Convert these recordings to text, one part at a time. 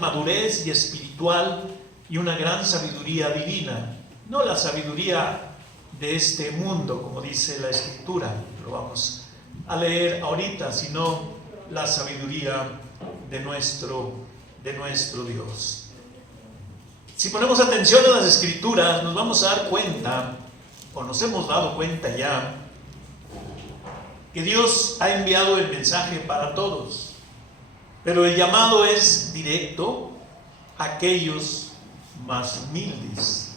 gran madurez y espiritual y una gran sabiduría divina. No la sabiduría de este mundo, como dice la Escritura, lo vamos a leer ahorita, sino la sabiduría de nuestro Dios. Si ponemos atención a las Escrituras, nos vamos a dar cuenta, o nos hemos dado cuenta ya, que Dios ha enviado el mensaje para todos, pero el llamado es directo a aquellos más humildes.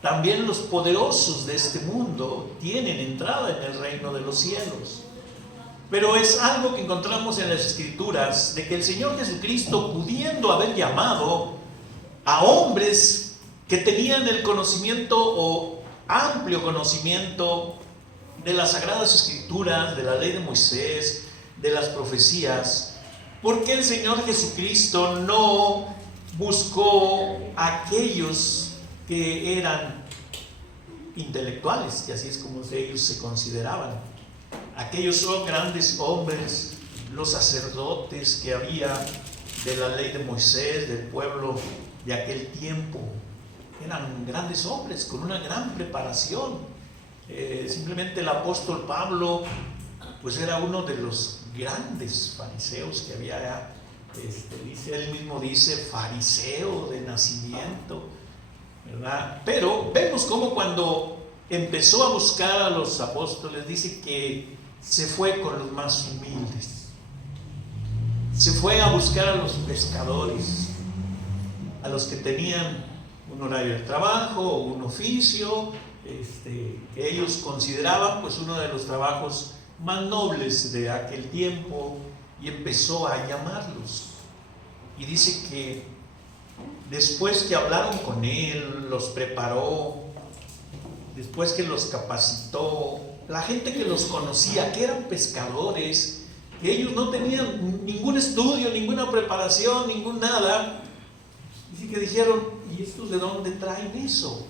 También los poderosos de este mundo tienen entrada en el reino de los cielos. Pero es algo que encontramos en las Escrituras, de que el Señor Jesucristo, pudiendo haber llamado a hombres que tenían el conocimiento o amplio conocimiento de las Sagradas Escrituras, de la ley de Moisés, de las profecías, ¿por qué el Señor Jesucristo no buscó a aquellos que eran intelectuales, que así es como ellos se consideraban? Aquellos son grandes hombres, los sacerdotes que había de la ley de Moisés, del pueblo de aquel tiempo. Eran grandes hombres con una gran preparación. Simplemente el apóstol Pablo, pues era uno de los grandes fariseos que había. Él mismo dice fariseo de nacimiento, ¿verdad? Pero vemos cómo cuando empezó a buscar a los apóstoles, dice que se fue con los más humildes. Se fue a buscar a los pescadores, a los que tenían un horario de trabajo o un oficio, que ellos consideraban pues uno de los trabajos más nobles de aquel tiempo, y empezó a llamarlos. Y dice que después que hablaron con él, los preparó, después que los capacitó, la gente que los conocía, que eran pescadores, que ellos no tenían ningún estudio, ninguna preparación, ningún nada, dice que dijeron: ¿y estos de dónde traen eso?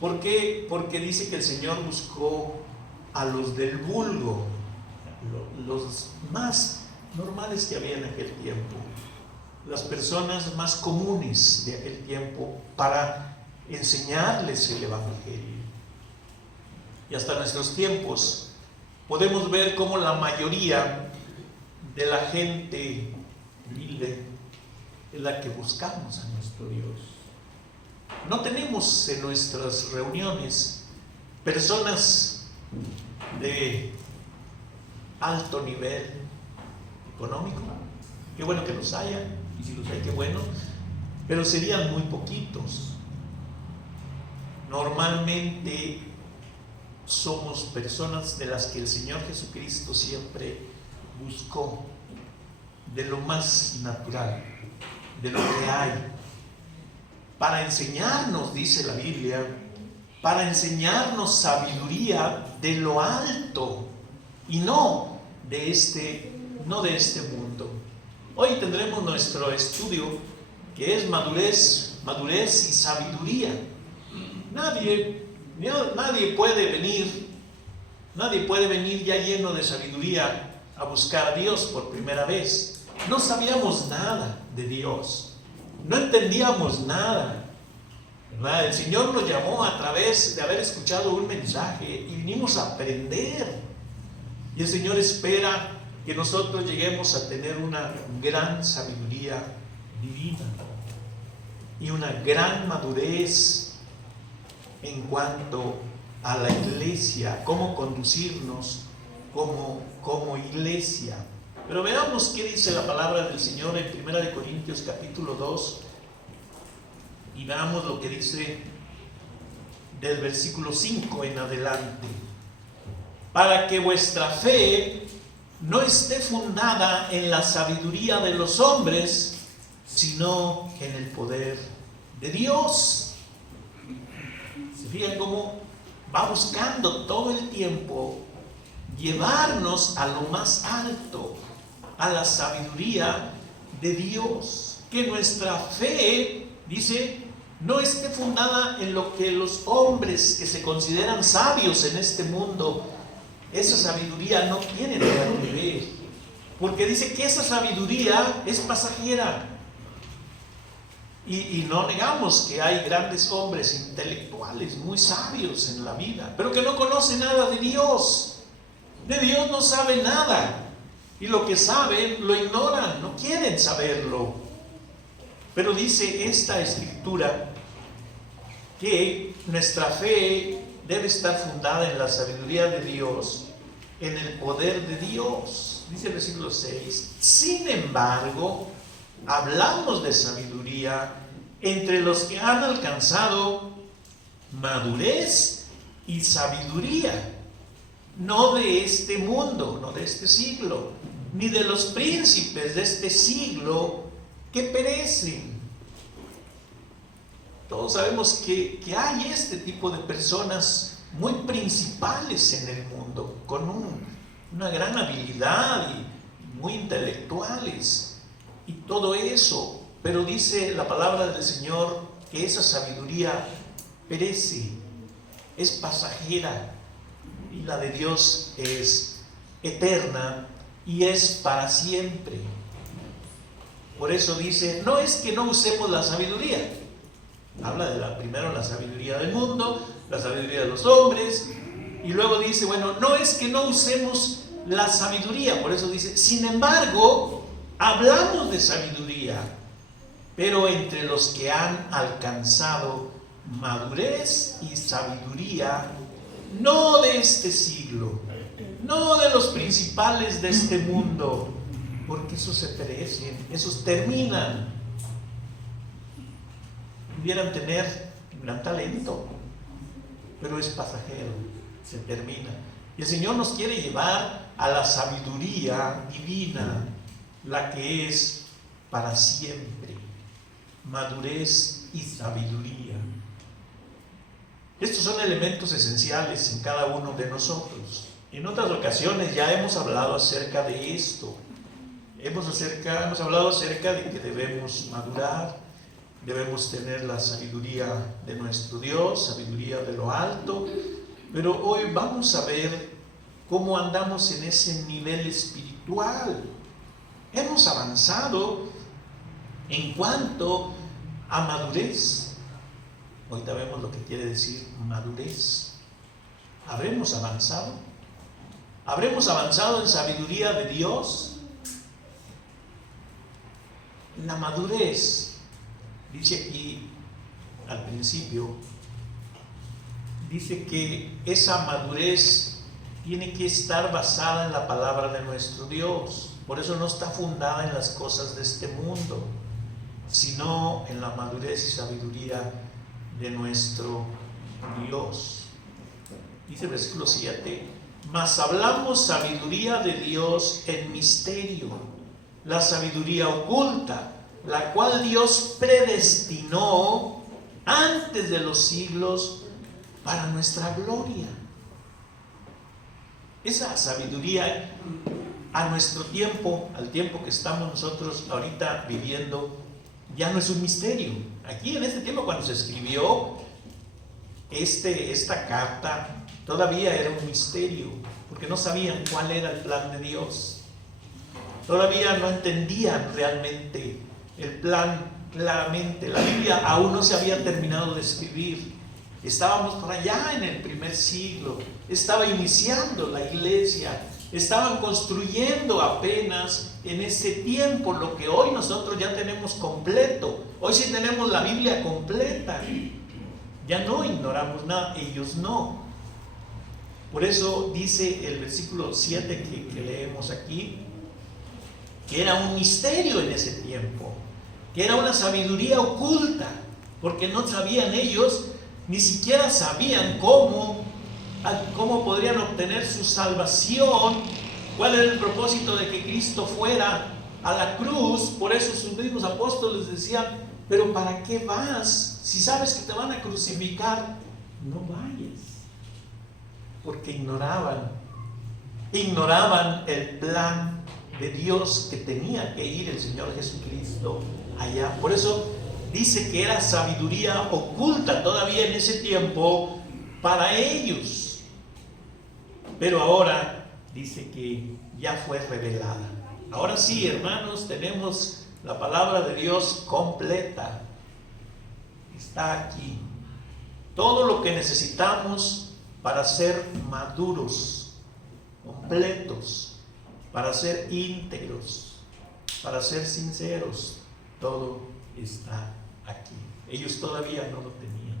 ¿Por qué? Porque dice que el Señor buscó a los del vulgo, los más normales que había en aquel tiempo, las personas más comunes de aquel tiempo, para enseñarles el Evangelio. Y hasta nuestros tiempos podemos ver cómo la mayoría de la gente humilde es la que buscamos a nuestro Dios. No tenemos en nuestras reuniones personas de alto nivel económico. Qué bueno que los haya, y si los hay, qué bueno, pero serían muy poquitos. Normalmente somos personas de las que el Señor Jesucristo siempre buscó, de lo más natural, de lo que hay, para enseñarnos, dice la Biblia, para enseñarnos sabiduría de lo alto y no de este mundo. Hoy tendremos nuestro estudio que es madurez y sabiduría. Nadie puede venir ya lleno de sabiduría a buscar a Dios por primera vez. No sabíamos nada de Dios, no entendíamos nada, ¿verdad? El Señor nos llamó a través de haber escuchado un mensaje y vinimos a aprender. Y el Señor espera que nosotros lleguemos a tener una gran sabiduría divina y una gran madurez en cuanto a la iglesia, cómo conducirnos como iglesia. Pero veamos qué dice la palabra del Señor en 1 Corintios capítulo 2, y veamos lo que dice del versículo 5 en adelante. Para que vuestra fe no esté fundada en la sabiduría de los hombres, sino en el poder de Dios. ¿Se fijan cómo va buscando todo el tiempo llevarnos a lo más alto, a la sabiduría de Dios? Que nuestra fe, dice, no esté fundada en lo que los hombres que se consideran sabios en este mundo, esa sabiduría no tiene nada que ver, porque dice que esa sabiduría es pasajera. Y no negamos que hay grandes hombres intelectuales, muy sabios en la vida, pero que no conocen nada de Dios. De Dios no saben nada. Y lo que saben lo ignoran, no quieren saberlo. Pero dice esta escritura que nuestra fe debe estar fundada en la sabiduría de Dios, en el poder de Dios. Dice el versículo 6, sin embargo, hablamos de sabiduría entre los que han alcanzado madurez y sabiduría, no de este mundo, no de este siglo, ni de los príncipes de este siglo que perecen. Todos sabemos que hay este tipo de personas muy principales en el mundo, con una gran habilidad y muy intelectuales y todo eso, pero dice la palabra del Señor que esa sabiduría perece, es pasajera, y la de Dios es eterna y es para siempre. Por eso dice, no es que no usemos la sabiduría. Habla de primero la sabiduría del mundo, la sabiduría de los hombres, y luego dice, bueno, no es que no usemos la sabiduría. Por eso dice, sin embargo, hablamos de sabiduría, pero entre los que han alcanzado madurez y sabiduría, no de este siglo, no de los principales de este mundo, porque esos se perecen, esos terminan. Pudieran tener un gran talento, pero es pasajero, se termina. Y el Señor nos quiere llevar a la sabiduría divina, la que es para siempre, madurez y sabiduría. Estos son elementos esenciales en cada uno de nosotros. En otras ocasiones ya hemos hablado acerca de esto. Hemos hablado acerca de que debemos madurar, debemos tener la sabiduría de nuestro Dios, sabiduría de lo alto, pero hoy vamos a ver cómo andamos en ese nivel espiritual. Hemos avanzado en cuanto a madurez. Ahorita vemos lo que quiere decir madurez. ¿Habremos avanzado? ¿Habremos avanzado en sabiduría de Dios? La madurez, dice aquí al principio, dice que esa madurez tiene que estar basada en la palabra de nuestro Dios. Por eso no está fundada en las cosas de este mundo, sino en la madurez y sabiduría de nuestro Dios. Dice el versículo 7, mas hablamos sabiduría de Dios en misterio, la sabiduría oculta, la cual Dios predestinó antes de los siglos para nuestra gloria. Esa sabiduría a nuestro tiempo, al tiempo que estamos nosotros ahorita viviendo, ya no es un misterio. Aquí en este tiempo, cuando se escribió esta carta, todavía era un misterio, porque no sabían cuál era el plan de Dios. Todavía no entendían realmente el plan claramente. La Biblia aún no se había terminado de escribir. Estábamos por allá en el primer siglo. Estaba iniciando la iglesia. Estaban construyendo apenas en ese tiempo lo que hoy nosotros ya tenemos completo. Hoy sí tenemos la Biblia completa. Ya no ignoramos nada, ellos no. Por eso dice el versículo 7 que leemos aquí, que era un misterio en ese tiempo, que era una sabiduría oculta, porque no sabían ellos, ni siquiera sabían cómo podrían obtener su salvación, cuál era el propósito de que Cristo fuera a la cruz. Por eso sus mismos apóstoles decían, pero ¿para qué vas? Si sabes que te van a crucificar, no vayas. Porque ignoraban el plan de Dios, que tenía que ir el Señor Jesucristo allá. Por eso dice que era sabiduría oculta todavía en ese tiempo para ellos, pero ahora dice que ya fue revelada. Ahora sí, hermanos, tenemos la palabra de Dios completa, está aquí. Todo lo que necesitamos para ser maduros, completos, para ser íntegros, para ser sinceros, todo está aquí. Ellos todavía no lo tenían,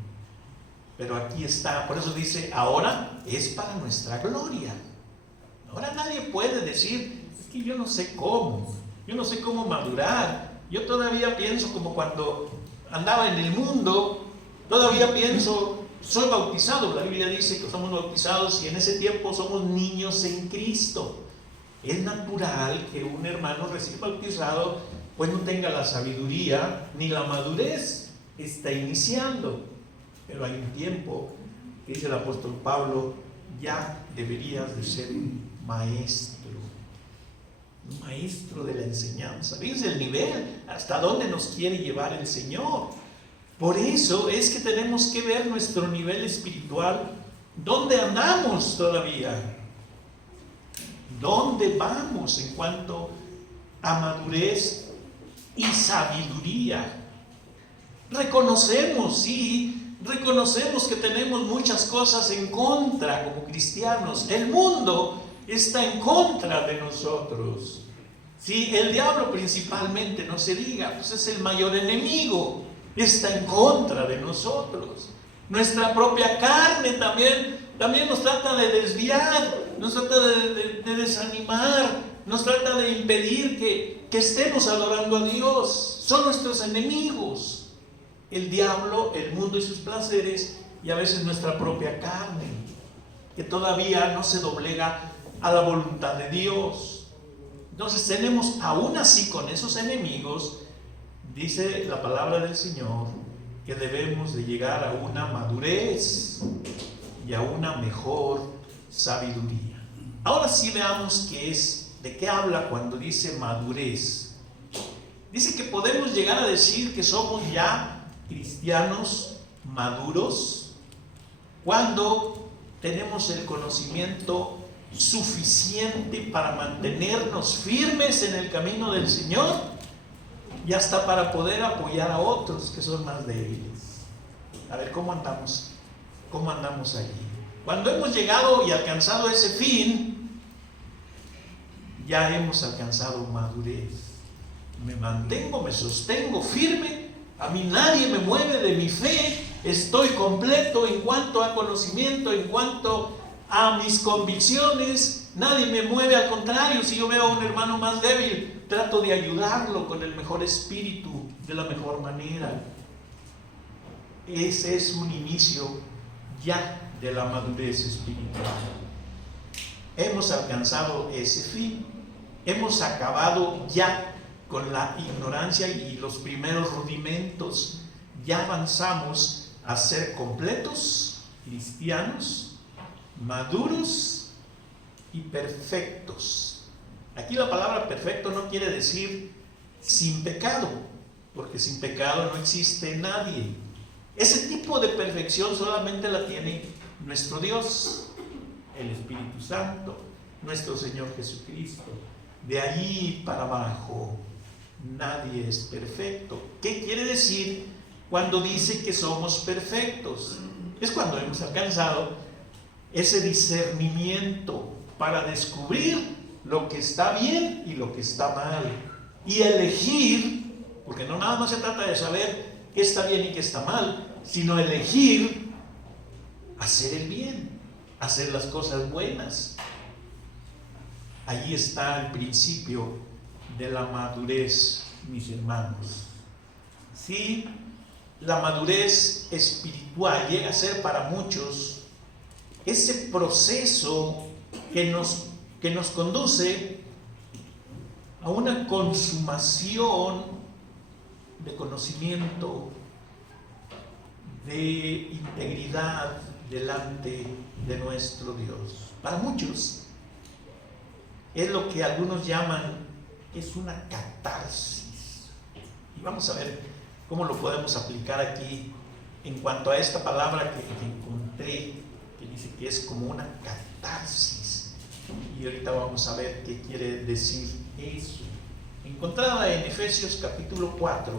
pero aquí está. Por eso dice, ahora es para nuestra gloria. Ahora nadie puede decir, es que yo no sé cómo madurar. Yo todavía pienso como cuando andaba en el mundo, todavía pienso, soy bautizado. La Biblia dice que somos bautizados y en ese tiempo somos niños en Cristo. Es natural que un hermano recién bautizado pues no tenga la sabiduría ni la madurez, está iniciando. Pero hay un tiempo, que dice el apóstol Pablo, ya deberías de ser un maestro de la enseñanza. Fíjense el nivel, hasta dónde nos quiere llevar el Señor. Por eso es que tenemos que ver nuestro nivel espiritual, dónde andamos todavía, dónde vamos en cuanto a madurez y sabiduría. Reconocemos que tenemos muchas cosas en contra como cristianos. El mundo está en contra de nosotros. Sí, el diablo principalmente, no se diga, pues es el mayor enemigo, está en contra de nosotros. Nuestra propia carne también nos trata de desviar, nos trata de desanimar, nos trata de impedir que estemos adorando a Dios. Son nuestros enemigos. El diablo, el mundo y sus placeres, y a veces nuestra propia carne, que todavía no se doblega a la voluntad de Dios. Entonces tenemos, aún así con esos enemigos, dice la palabra del Señor, que debemos de llegar a una madurez y a una mejor sabiduría. Ahora sí veamos de qué habla cuando dice madurez. Dice que podemos llegar a decir que somos ya cristianos maduros cuando tenemos el conocimiento suficiente para mantenernos firmes en el camino del Señor y hasta para poder apoyar a otros que son más débiles. A ver, ¿cómo andamos allí? Cuando hemos llegado y alcanzado ese fin, ya hemos alcanzado madurez. Me mantengo, me sostengo firme. A mí nadie me mueve de mi fe, estoy completo en cuanto a conocimiento, en cuanto a mis convicciones, nadie me mueve, al contrario, si yo veo a un hermano más débil, trato de ayudarlo con el mejor espíritu, de la mejor manera. Ese es un inicio ya de la madurez espiritual. Hemos alcanzado ese fin, hemos acabado ya con la ignorancia y los primeros rudimentos, ya avanzamos a ser completos, cristianos, maduros y perfectos. Aquí la palabra perfecto no quiere decir sin pecado, porque sin pecado no existe nadie. Ese tipo de perfección solamente la tiene nuestro Dios, el Espíritu Santo, nuestro Señor Jesucristo. De allí para abajo nadie es perfecto. ¿Qué quiere decir cuando dice que somos perfectos? Es cuando hemos alcanzado ese discernimiento para descubrir lo que está bien y lo que está mal. Y elegir, porque no nada más se trata de saber qué está bien y qué está mal, sino elegir hacer el bien, hacer las cosas buenas. Allí está el principio de la madurez, mis hermanos. Sí, la madurez espiritual llega a ser para muchos ese proceso que nos conduce a una consumación de conocimiento, de integridad delante de nuestro Dios. Para muchos es lo que algunos llaman, es una catarsis. Y vamos a ver cómo lo podemos aplicar aquí en cuanto a esta palabra que encontré, que dice que es como una catarsis. Y ahorita vamos a ver qué quiere decir eso. Encontrada en Efesios capítulo 4,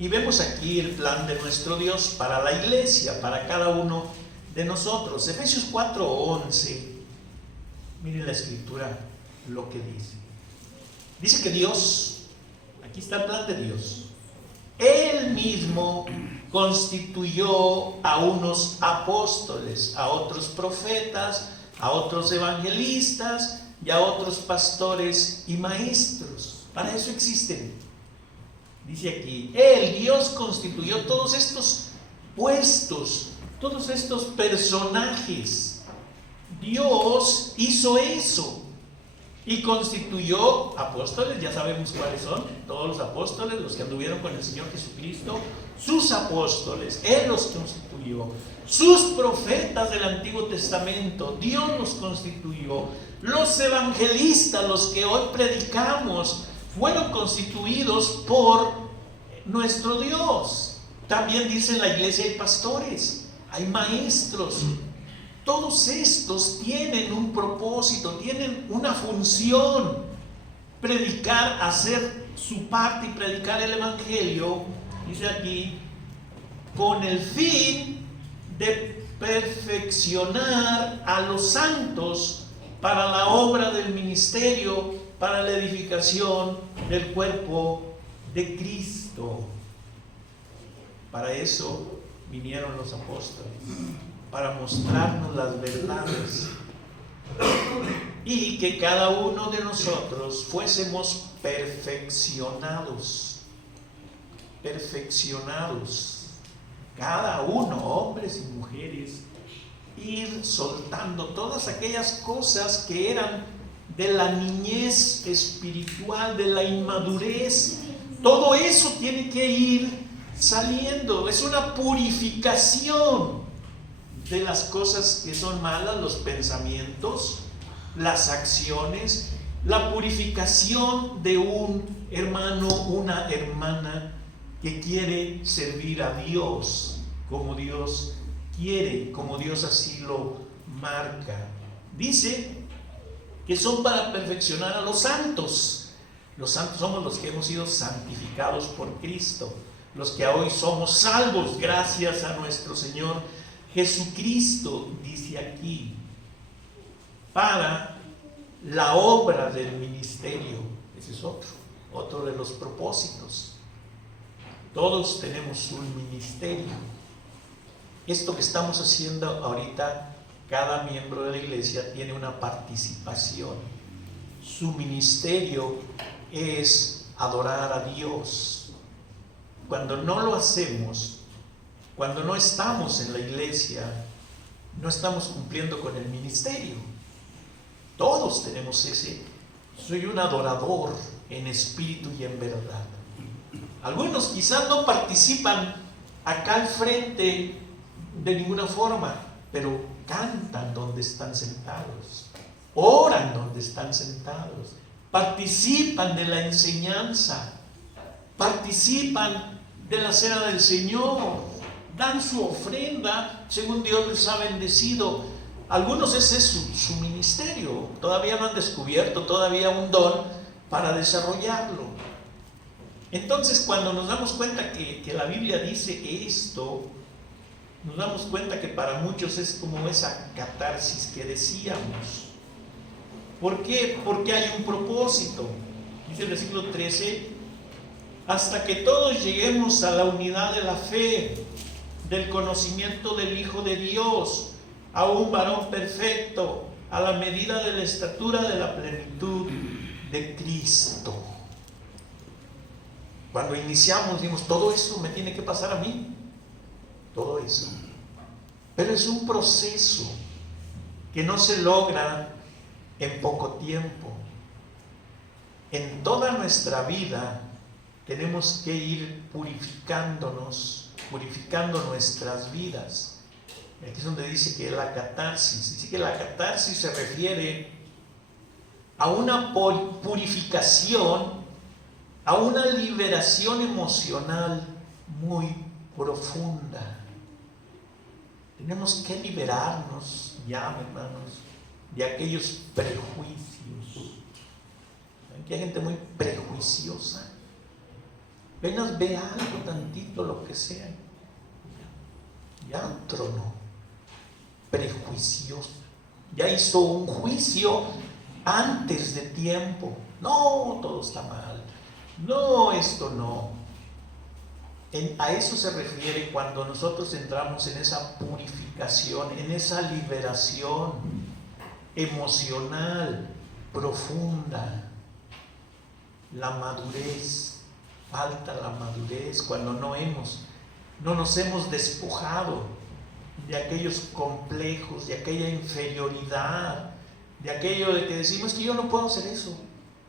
Y vemos aquí el plan de nuestro Dios para la iglesia, para cada uno de nosotros. Efesios 4:11, miren la escritura lo que dice. Dice que Dios, aquí está el plan de Dios, Él mismo constituyó a unos apóstoles, a otros profetas, a otros evangelistas y a otros pastores y maestros. Para eso existen. Dice aquí, Dios constituyó todos estos puestos, todos estos personajes. Dios hizo eso y constituyó apóstoles, ya sabemos cuáles son, todos los apóstoles, los que anduvieron con el Señor Jesucristo, sus apóstoles, Él los constituyó. Sus profetas del Antiguo Testamento, Dios los constituyó. Los evangelistas, los que hoy predicamos, fueron constituidos por nuestro Dios. También dice en la iglesia hay pastores, hay maestros. Todos estos tienen un propósito, tienen una función: predicar, hacer su parte y predicar el evangelio, dice aquí, con el fin de perfeccionar a los santos para la obra del ministerio, para la edificación del cuerpo de Cristo. Para eso vinieron los apóstoles, para mostrarnos las verdades y que cada uno de nosotros fuésemos perfeccionados, cada uno, hombres y mujeres, ir soltando todas aquellas cosas que eran de la niñez espiritual, de la inmadurez. Todo eso tiene que ir saliendo. Es una purificación de las cosas que son malas, los pensamientos, las acciones, la purificación de un hermano, una hermana que quiere servir a Dios como Dios quiere, como Dios así lo marca. Dice que son para perfeccionar a los santos. Los santos somos los que hemos sido santificados por Cristo, los que hoy somos salvos gracias a nuestro Señor Jesucristo, dice aquí, para la obra del ministerio. Ese es otro de los propósitos. Todos tenemos un ministerio. Esto que estamos haciendo ahorita, cada miembro de la iglesia tiene una participación. Su ministerio es adorar a Dios. Cuando no lo hacemos, cuando no estamos en la iglesia, no estamos cumpliendo con el ministerio. Todos tenemos ese: soy un adorador en espíritu y en verdad. Algunos quizás no participan acá al frente de ninguna forma, pero cantan donde están sentados, oran donde están sentados, participan de la enseñanza, participan de la cena del Señor, dan su ofrenda según Dios les ha bendecido. Algunos ese es su ministerio, todavía no han descubierto todavía un don para desarrollarlo. Entonces, cuando nos damos cuenta que la Biblia dice esto, nos damos cuenta que para muchos es como esa catarsis que decíamos. ¿Por qué? Porque hay un propósito. Dice el versículo 13: hasta que todos lleguemos a la unidad de la fe, del conocimiento del Hijo de Dios, a un varón perfecto, a la medida de la estatura de la plenitud de Cristo. Cuando iniciamos, decimos, todo eso me tiene que pasar a mí. Todo eso. Pero es un proceso que no se logra en poco tiempo. En toda nuestra vida tenemos que ir purificándonos, purificando nuestras vidas. Aquí es donde dice que la catarsis, dice que la catarsis se refiere a una purificación, a una liberación emocional muy profunda. Tenemos que liberarnos ya, hermanos, de aquellos prejuicios. ¿Saben que hay gente muy prejuiciosa? apenas ve algo tantito, lo que sea, ya tronó, prejuicioso, ya hizo un juicio antes de tiempo. No, todo está mal, no, esto no. A eso se refiere cuando nosotros entramos en esa purificación, en esa liberación emocional profunda. La madurez, falta la madurez cuando no nos hemos despojado de aquellos complejos, de aquella inferioridad, de aquello de que decimos que yo no puedo hacer eso.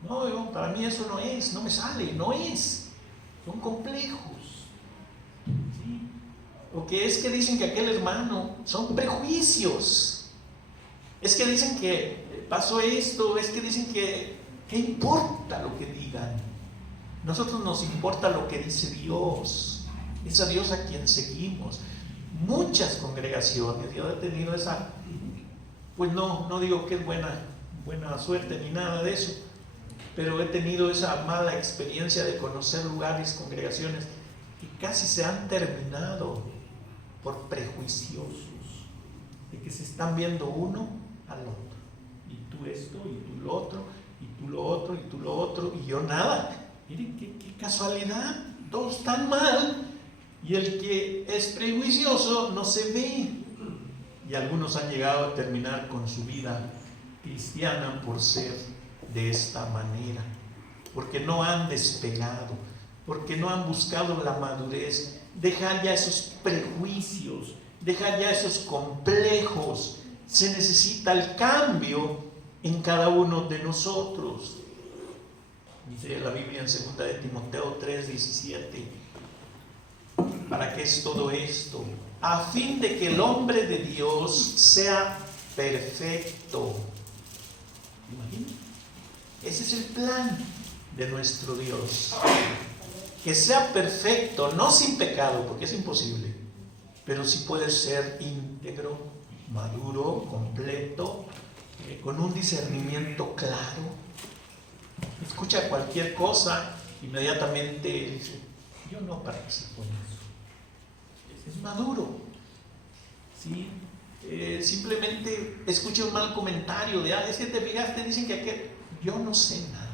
No, para mí eso no es, no me sale, no es. Son complejos. ¿Sí? O que es que dicen que aquel hermano, son prejuicios. Es que dicen que pasó esto, es que dicen que, ¿qué importa lo que digan? Nosotros nos importa lo que dice Dios. Es a Dios a quien seguimos. Muchas congregaciones, yo he tenido esa, pues no digo que es buena suerte ni nada de eso, pero he tenido esa mala experiencia de conocer lugares, congregaciones que casi se han terminado por prejuiciosos, de que se están viendo uno al otro, y tú esto, y tú lo otro, y tú lo otro, y tú lo otro, y yo nada. Miren qué casualidad, todos están mal, y el que es prejuicioso no se ve. Y algunos han llegado a terminar con su vida cristiana por ser de esta manera, porque no han despegado, porque no han buscado la madurez, dejar ya esos prejuicios, dejar ya esos complejos. Se necesita el cambio en cada uno de nosotros. Dice la Biblia en 2 de Timoteo 3:17. ¿Para qué es todo esto? A fin de que el hombre de Dios sea perfecto. ¿Imaginan? Ese es el plan de nuestro Dios. Que sea perfecto, no sin pecado, porque es imposible, pero sí puede ser íntegro, maduro, completo, con un discernimiento claro. Escucha cualquier cosa, inmediatamente dice, yo no participo en eso. Es maduro, ¿sí? Simplemente escucha un mal comentario de, es que te fijaste, dicen que aquel, yo no sé nada.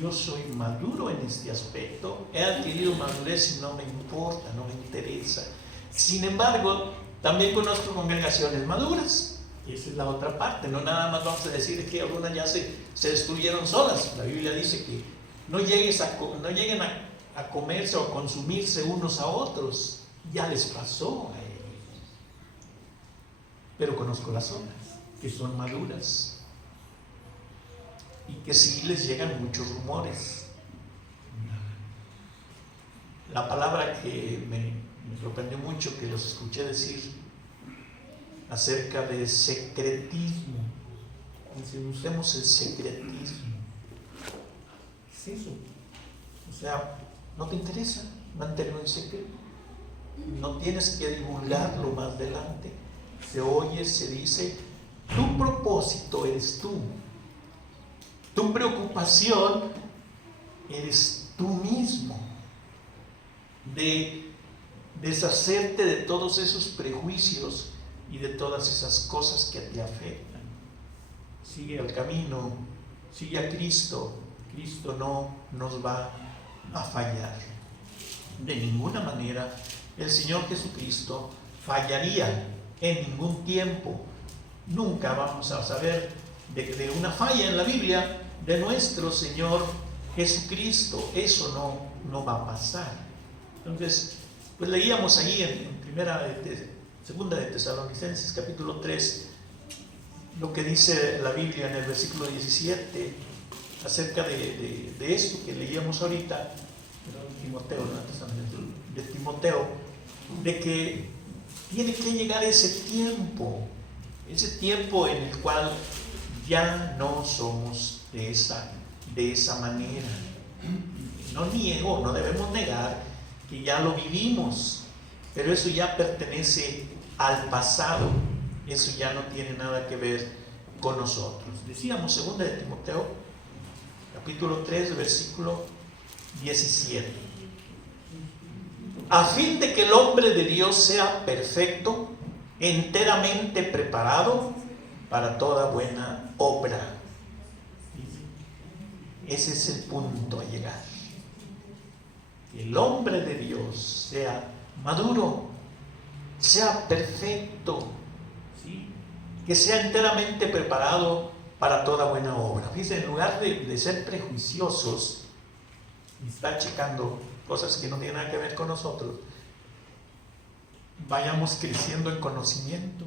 Yo soy maduro en este aspecto, he adquirido madurez y no me importa, no me interesa. Sin embargo, también conozco congregaciones maduras, y esa es la otra parte. No nada más vamos a decir que algunas ya se destruyeron solas. La Biblia dice que no lleguen a comerse o a consumirse unos a otros. Ya les pasó a ellos. Pero conozco las otras, que son maduras, y que sí les llegan muchos rumores. La palabra que me sorprendió mucho, que los escuché decir acerca de secretismo. Dice, usemos el secretismo. ¿Qué es eso? O sea, ¿no te interesa mantenerlo en secreto? No tienes que divulgarlo más adelante. Se oye, se dice, tu propósito eres tú. Tu preocupación eres tú mismo. De deshacerte de todos esos prejuicios y de todas esas cosas que te afectan. Sigue el camino, sigue a Cristo. Cristo no nos va a fallar. De ninguna manera el Señor Jesucristo fallaría en ningún tiempo. Nunca vamos a saber de una falla en la Biblia de nuestro Señor Jesucristo. Eso no va a pasar. Entonces, pues leíamos ahí en segunda de Tesalonicenses capítulo 3 lo que dice la Biblia en el versículo 17 acerca de esto que leíamos ahorita, de Timoteo, de que tiene que llegar ese tiempo en el cual ya no somos de esa manera. No debemos negar que ya lo vivimos, pero eso ya pertenece al pasado, eso ya no tiene nada que ver con nosotros. Decíamos 2 de Timoteo, capítulo 3, versículo 17. A fin de que el hombre de Dios sea perfecto, enteramente preparado para toda buena obra. Ese es el punto a llegar. Que el hombre de Dios sea maduro, sea perfecto, ¿sí? Que sea enteramente preparado para toda buena obra. Fíjense, en lugar de ser prejuiciosos y estar checando cosas que no tienen nada que ver con nosotros, vayamos creciendo en conocimiento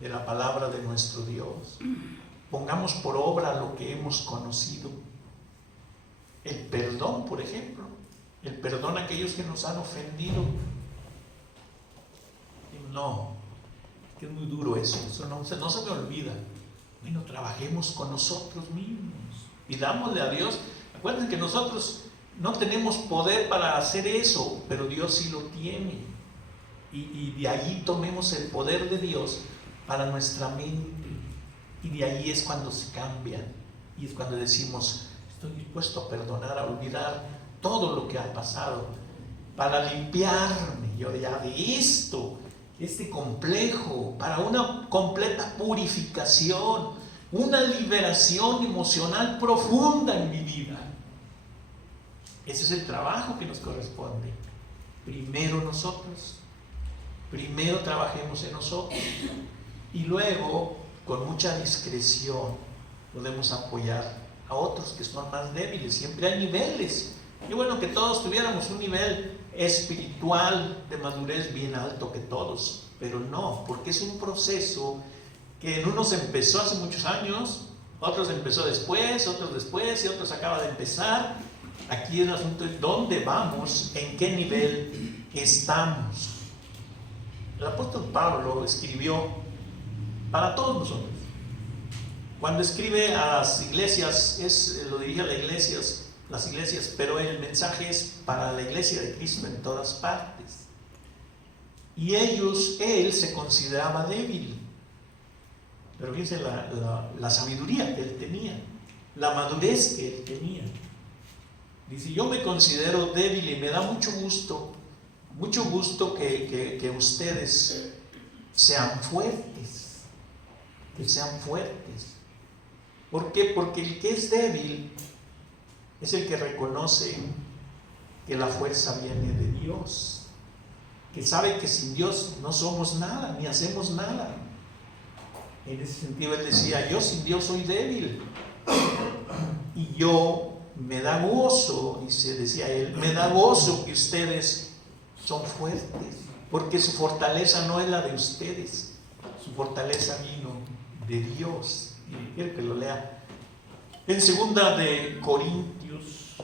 de la palabra de nuestro Dios. Pongamos por obra lo que hemos conocido. El perdón, por ejemplo, el perdón a aquellos que nos han ofendido. No, que es muy duro eso no se me olvida. Bueno, trabajemos con nosotros mismos, pidámosle a Dios. Acuérdense que nosotros no tenemos poder para hacer eso, pero Dios sí lo tiene. Y de ahí tomemos el poder de Dios para nuestra mente. Y de ahí es cuando se cambian. Y es cuando decimos, estoy dispuesto a perdonar, a olvidar todo lo que ha pasado, para limpiarme yo ya de esto, este complejo, para una completa purificación, una liberación emocional profunda en mi vida. Ese es el trabajo que nos corresponde. Primero nosotros, primero trabajemos en nosotros y luego, con mucha discreción, podemos apoyar a otros que son más débiles. Siempre hay niveles. Y bueno, que todos tuviéramos un nivel espiritual de madurez bien alto que todos, pero no, porque es un proceso que en unos empezó hace muchos años, otros empezó después, otros después y otros acaba de empezar. Aquí el asunto es dónde vamos, en qué nivel estamos. El apóstol Pablo escribió para todos nosotros. Cuando escribe a las iglesias, lo dirige a las iglesias, pero el mensaje es para la iglesia de Cristo en todas partes. Y él se consideraba débil. Pero fíjense la sabiduría que él tenía, la madurez que él tenía. Dice, yo me considero débil y me da mucho gusto que ustedes sean fuertes, que sean fuertes. ¿Por qué? Porque el que es débil es el que reconoce que la fuerza viene de Dios, que sabe que sin Dios no somos nada, ni hacemos nada. En ese sentido él decía, yo sin Dios soy débil, y yo me da gozo, decía él, me da gozo que ustedes son fuertes, porque su fortaleza no es la de ustedes, su fortaleza vino de Dios. Y quiero que lo lea en 2 de Corintios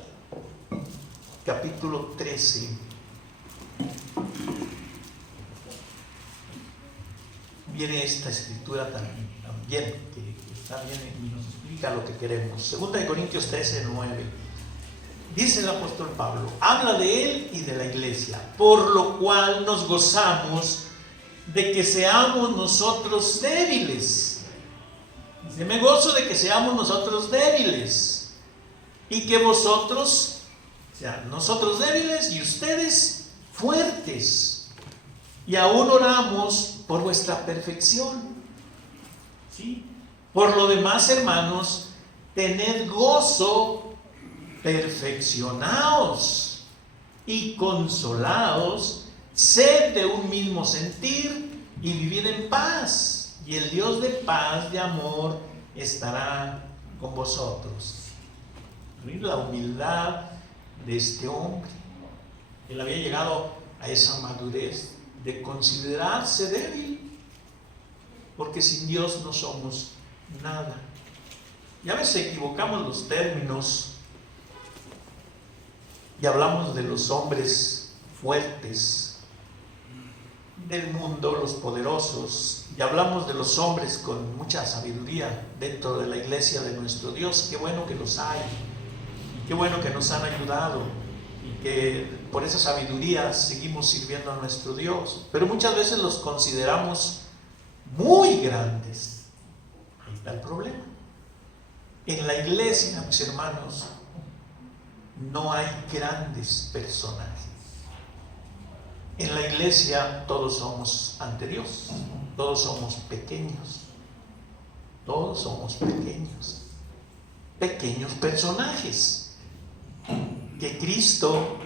capítulo 13. Viene esta escritura también que está bien y nos explica lo que queremos. 2 de Corintios 13, 9. Dice el apóstol Pablo, habla de él y de la iglesia, por lo cual nos gozamos de que seamos nosotros débiles. Dice, me gozo de que seamos nosotros débiles y que vosotros, o sea, nosotros débiles y ustedes fuertes. Y aún oramos por vuestra perfección. ¿Sí? Por lo demás, hermanos, tened gozo, perfeccionaos y consolaos, sed de un mismo sentir y vivid en paz. Y el Dios de paz, de amor, estará con vosotros. La humildad de este hombre. Él había llegado a esa madurez de considerarse débil, porque sin Dios no somos nada. Y a veces equivocamos los términos y hablamos de los hombres fuertes del mundo, los poderosos, y hablamos de los hombres con mucha sabiduría dentro de la iglesia de nuestro Dios. Qué bueno que los hay, y qué bueno que nos han ayudado, y que por esa sabiduría seguimos sirviendo a nuestro Dios, pero muchas veces los consideramos muy grandes. Ahí está el problema. En la iglesia, mis hermanos, no hay grandes personajes. En la iglesia todos somos ante Dios, todos somos pequeños, todos somos pequeños, pequeños personajes, que Cristo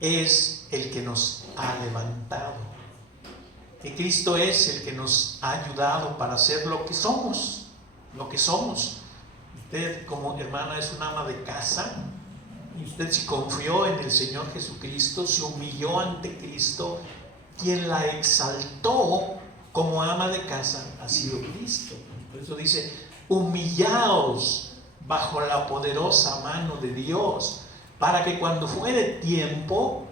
es el que nos ha levantado, que Cristo es el que nos ha ayudado para ser lo que somos, Usted como hermana es una ama de casa, y usted si confió en el Señor Jesucristo, se humilló ante Cristo, quien la exaltó como ama de casa ha sido Cristo. Por eso dice, humillaos bajo la poderosa mano de Dios, para que cuando fuere tiempo,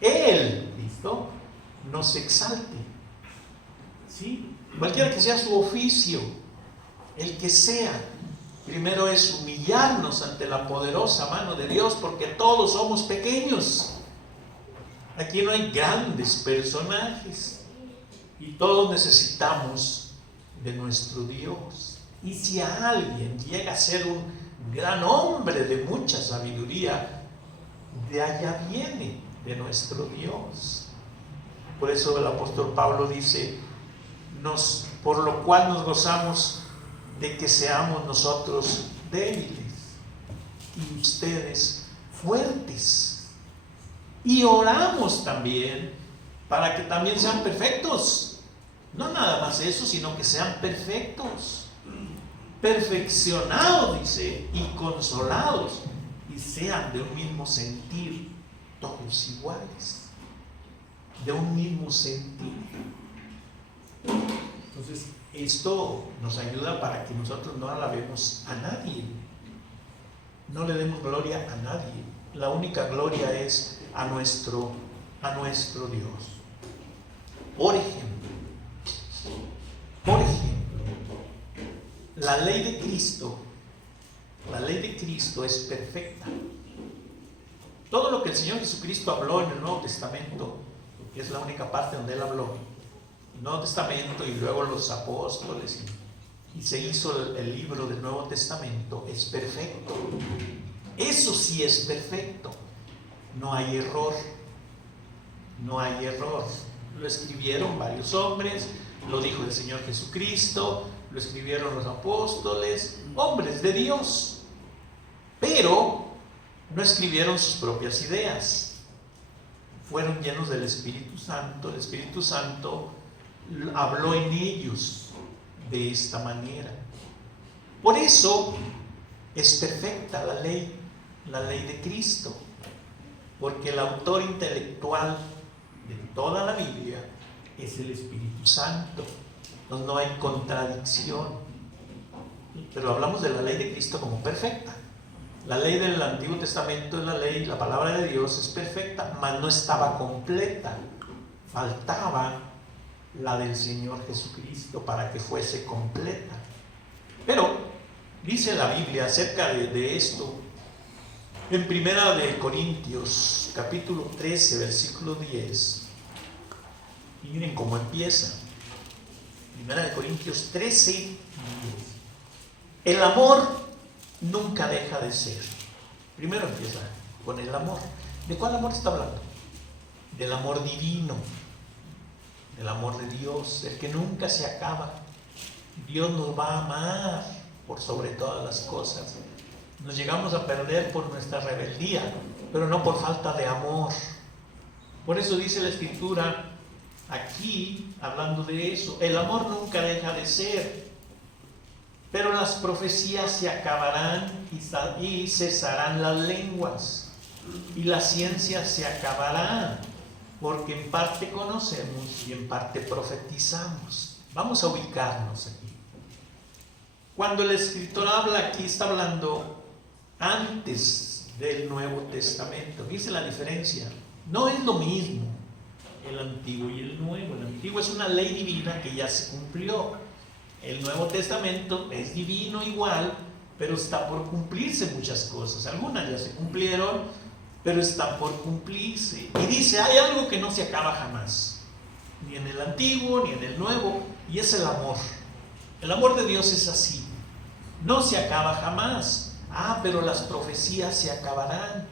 Él, Cristo, nos exalte. ¿Sí? Cualquiera que sea su oficio, el que sea, primero es humillarnos ante la poderosa mano de Dios, porque todos somos pequeños. Aquí no hay grandes personajes y todos necesitamos de nuestro Dios. Y si a alguien llega a ser un gran hombre de mucha sabiduría, de allá viene, de nuestro Dios. Por eso el apóstol Pablo dice, por lo cual nos gozamos de que seamos nosotros débiles y ustedes fuertes. Y oramos también para que también sean perfectos. No nada más eso, sino que sean perfectos, perfeccionados, dice, y consolados, y sean de un mismo sentir, todos iguales, de un mismo sentir. Entonces, esto nos ayuda para que nosotros no alabemos a nadie, no le demos gloria a nadie. La única gloria es a nuestro Dios. Por ejemplo, la ley de Cristo es perfecta. Todo lo que el Señor Jesucristo habló en el Nuevo Testamento, que es la única parte donde Él habló, el Nuevo Testamento y luego los apóstoles, y se hizo el libro del Nuevo Testamento, es perfecto. Eso sí es perfecto. No hay error. No hay error. Lo escribieron varios hombres, lo dijo el Señor Jesucristo, lo escribieron los apóstoles, hombres de Dios, pero no escribieron sus propias ideas. Fueron llenos del Espíritu Santo. El Espíritu Santo habló en ellos de esta manera. Por eso es perfecta la ley de Cristo, porque el autor intelectual de toda la Biblia es el Espíritu Santo. Entonces no hay contradicción. Pero hablamos de la ley de Cristo como perfecta. La ley del Antiguo Testamento es la palabra de Dios es perfecta, mas no estaba completa. Faltaba la del Señor Jesucristo para que fuese completa. Pero dice la Biblia acerca de esto en 1 Corintios capítulo 13 versículo 10. Y miren cómo empieza. 1 Corintios 13, 10. El amor nunca deja de ser. Primero empieza con el amor. ¿De cuál amor está hablando? Del amor divino, del amor de Dios, el que nunca se acaba. Dios nos va a amar por sobre todas las cosas. Nos llegamos a perder por nuestra rebeldía, pero no por falta de amor. Por eso dice la Escritura aquí, hablando de eso, el amor nunca deja de ser. Pero las profecías se acabarán y cesarán las lenguas, y la ciencia se acabará, porque en parte conocemos y en parte profetizamos. Vamos a ubicarnos aquí. Cuando el escritor habla aquí, está hablando antes del Nuevo Testamento. Dice la diferencia. No es lo mismo el Antiguo y el Nuevo. El Antiguo es una ley divina que ya se cumplió. El Nuevo Testamento es divino igual, pero está por cumplirse muchas cosas. Algunas ya se cumplieron, pero están por cumplirse. Y dice, hay algo que no se acaba jamás, ni en el Antiguo ni en el Nuevo, y es el amor. El amor de Dios es así, no se acaba jamás. Pero las profecías se acabarán.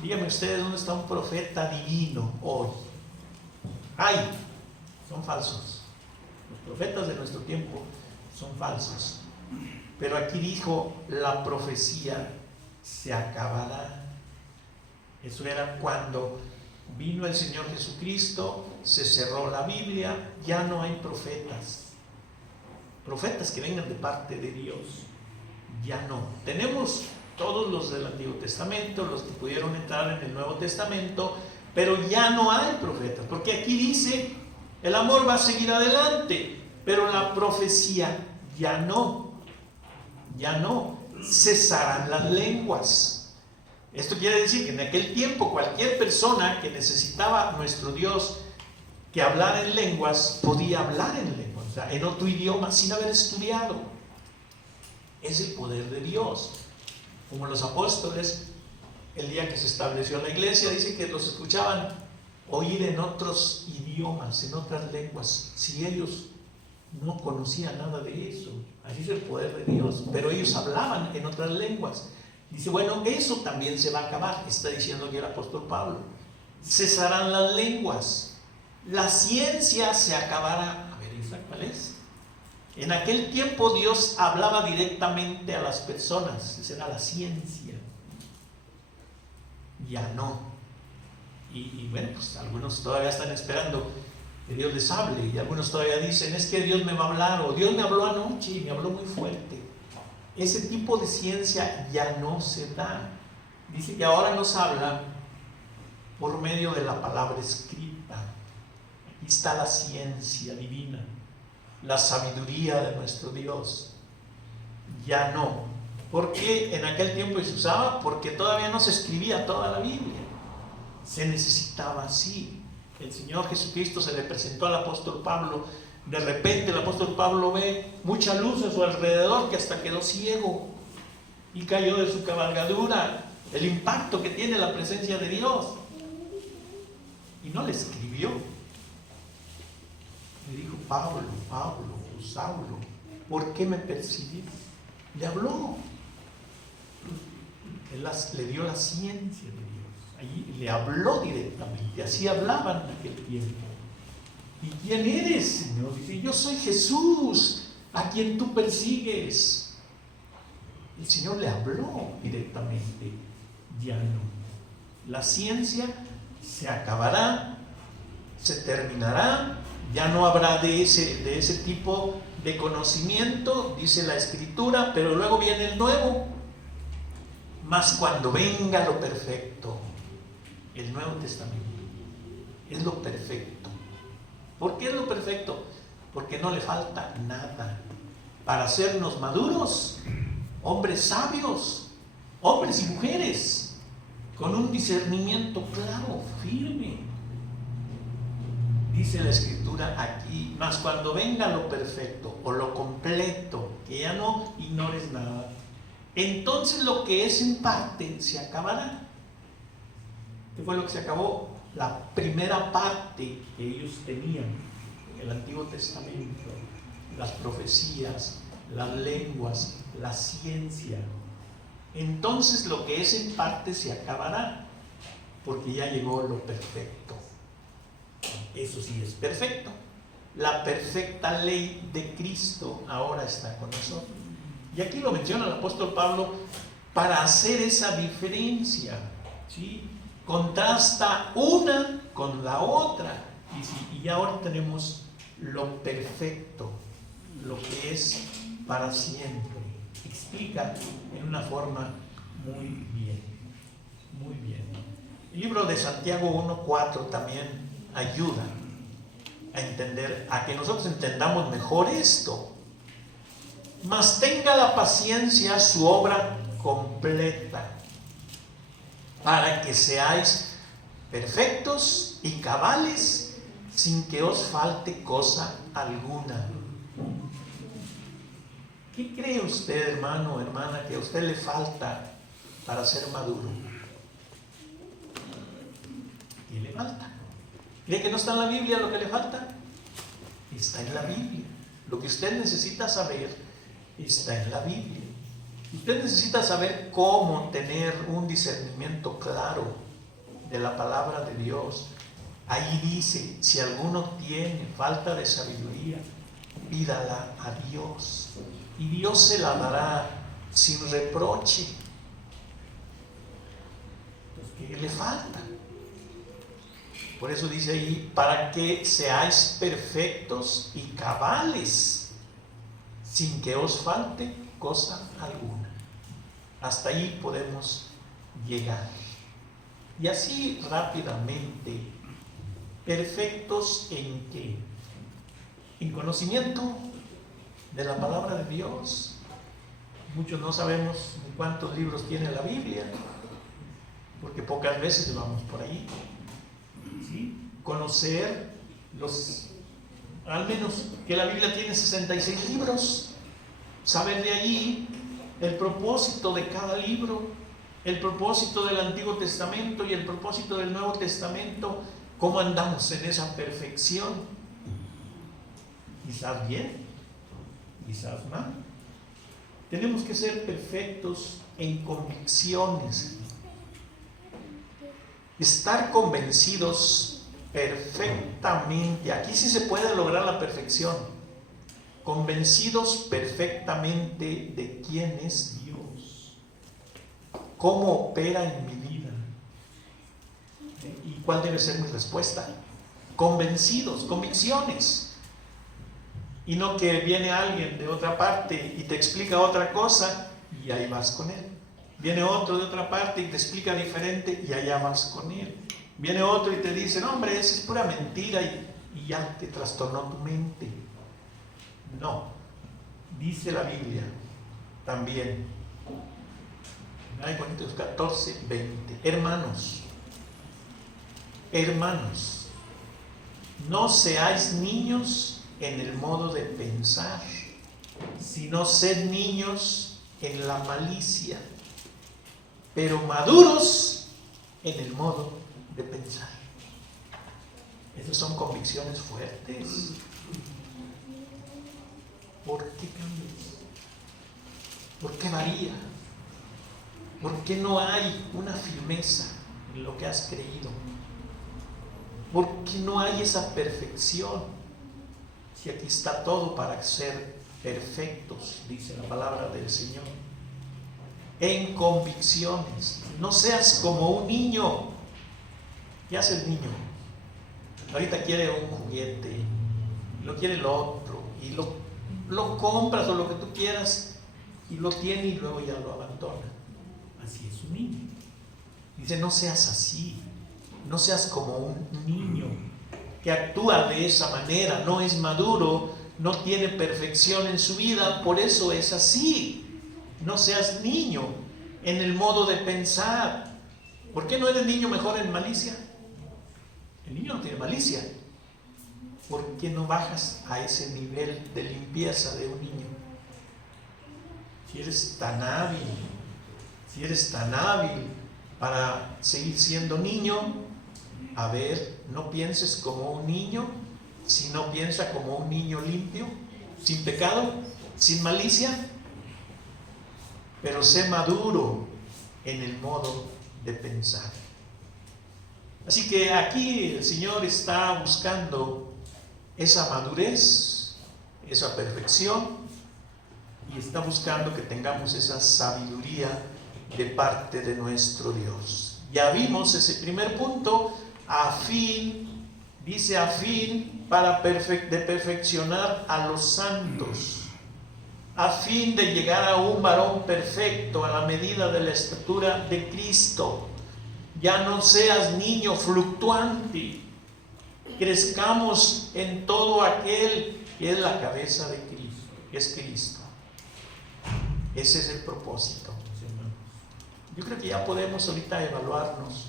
Díganme ustedes, ¿dónde está un profeta divino hoy? Son falsos. Los profetas de nuestro tiempo son falsos. Pero aquí dijo, la profecía se acabará. Eso era cuando vino el Señor Jesucristo, se cerró la Biblia, ya no hay profetas. Profetas que vengan de parte de Dios, ya no. Tenemos todos los del Antiguo Testamento, los que pudieron entrar en el Nuevo Testamento, pero ya no hay profetas, porque aquí dice, el amor va a seguir adelante, pero la profecía ya no, cesarán las lenguas. Esto quiere decir que en aquel tiempo cualquier persona que necesitaba a nuestro Dios que hablara en lenguas, podía hablar en lenguas, o sea, en otro idioma, sin haber estudiado. Es el poder de Dios. Como los apóstoles, el día que se estableció la iglesia, dice que los escuchaban oír en otros idiomas, en otras lenguas, si ellos no conocían nada de eso. Así es el poder de Dios, pero ellos hablaban en otras lenguas. Dice, bueno, eso también se va a acabar, está diciendo aquí el apóstol Pablo. Cesarán las lenguas, la ciencia se acabará. A ver, ¿esa cuál es? En aquel tiempo Dios hablaba directamente a las personas, esa era la ciencia. Ya no. Y bueno, pues algunos todavía están esperando que Dios les hable, y algunos todavía dicen, es que Dios me va a hablar, o Dios me habló anoche y me habló muy fuerte. Ese tipo de ciencia ya no se da. Dice que ahora nos habla por medio de la palabra escrita. Aquí está la ciencia divina, la sabiduría de nuestro Dios. Ya no. ¿Por qué en aquel tiempo se usaba? Porque todavía no se escribía toda la Biblia. Se necesitaba así. El Señor Jesucristo se le presentó al apóstol Pablo. De repente el apóstol Pablo ve mucha luz a su alrededor, que hasta quedó ciego y cayó de su cabalgadura. El impacto que tiene la presencia de Dios. Y no le escribió. Le dijo, Pablo, Saulo, ¿por qué me persigues? Le habló. Él le dio la ciencia de Dios. Allí le habló directamente. Así hablaban en aquel tiempo. ¿Y quién eres, Señor? Dice, yo soy Jesús, a quien tú persigues. El Señor le habló directamente. Ya no. La ciencia se acabará, se terminará, ya no habrá de ese tipo de conocimiento, dice la Escritura, pero luego viene el nuevo. Mas cuando venga lo perfecto, el Nuevo Testamento es lo perfecto. ¿Por qué es lo perfecto? Porque no le falta nada para hacernos maduros, hombres sabios, hombres y mujeres, con un discernimiento claro, firme. Dice la Escritura aquí, mas cuando venga lo perfecto o lo completo, que ya no ignores nada, entonces lo que es en parte se acabará. ¿Qué fue lo que se acabó? La primera parte que ellos tenían en el Antiguo Testamento, las profecías, las lenguas, la ciencia. Entonces lo que es en parte se acabará, porque ya llegó lo perfecto. Eso sí es perfecto. La perfecta ley de Cristo ahora está con nosotros. Y aquí lo menciona el apóstol Pablo para hacer esa diferencia, ¿sí? Contrasta una con la otra. Y ahora tenemos lo perfecto, lo que es para siempre. Explica en una forma muy bien, muy bien. El libro de Santiago 1:4 también ayuda a entender, a que nosotros entendamos mejor esto. Mas tenga la paciencia su obra completa, para que seáis perfectos y cabales, sin que os falte cosa alguna. ¿Qué cree usted, hermano o hermana, que a usted le falta para ser maduro? ¿Qué le falta? ¿Cree que no está en la Biblia lo que le falta? Está en la Biblia. Lo que usted necesita saber está en la Biblia. Usted necesita saber cómo tener un discernimiento claro de la palabra de Dios. Ahí dice, si alguno tiene falta de sabiduría, pídala a Dios y Dios se la dará sin reproche. Pues, ¿qué le falta? Por eso dice ahí, para que seáis perfectos y cabales, sin que os falte cosa alguna. Hasta ahí podemos llegar. Y así rápidamente, perfectos en qué? En conocimiento de la palabra de Dios. Muchos no sabemos ni cuántos libros tiene la Biblia, porque pocas veces vamos por ahí. ¿Sí? Conocer al menos que la Biblia tiene 66 libros, saber de allí el propósito de cada libro, el propósito del Antiguo Testamento y el propósito del Nuevo Testamento, cómo andamos en esa perfección. Quizás bien, quizás mal. Tenemos que ser perfectos en convicciones. Estar convencidos perfectamente. Aquí sí se puede lograr la perfección. Convencidos perfectamente de quién es Dios, cómo opera en mi vida y cuál debe ser mi respuesta. Convencidos, convicciones. Y no que viene alguien de otra parte y te explica otra cosa y ahí vas con él. Viene otro de otra parte y te explica diferente y allá vas con él. Viene otro y te dice, no hombre, eso es pura mentira y ya te trastornó tu mente. No, dice la Biblia también, en Corintios 14, 20, hermanos, no seáis niños en el modo de pensar, sino sed niños en la malicia, pero maduros en el modo de pensar. Esas son convicciones fuertes. ¿Por qué cambias? ¿Por qué varía? ¿Por qué no hay una firmeza en lo que has creído? ¿Por qué no hay esa perfección? Si aquí está todo para ser perfectos, dice la palabra del Señor. En convicciones. No seas como un niño. ¿Qué hace el niño? Ahorita quiere un juguete, lo quiere el otro, y lo compras o lo que tú quieras, y lo tiene y luego ya lo abandona. Así es un niño. Dice, no seas así. No seas como un niño que actúa de esa manera, no es maduro, no tiene perfección en su vida, por eso es así. No seas niño en el modo de pensar. ¿Por qué no eres niño mejor en malicia? El niño no tiene malicia. ¿Por qué no bajas a ese nivel de limpieza de un niño? Si eres tan hábil para seguir siendo niño, a ver, no pienses como un niño, sino piensa como un niño limpio, sin pecado, sin malicia, pero sé maduro en el modo de pensar. Así que aquí el Señor está buscando esa madurez, esa perfección, y está buscando que tengamos esa sabiduría de parte de nuestro Dios. Ya vimos ese primer punto, dice a fin de perfeccionar a los santos, a fin de llegar a un varón perfecto a la medida de la estatura de Cristo. Ya no seas niño fluctuante, crezcamos en todo aquel que es la cabeza de Cristo, que es Cristo. Ese es el propósito, hermanos. Yo creo que ya podemos ahorita evaluarnos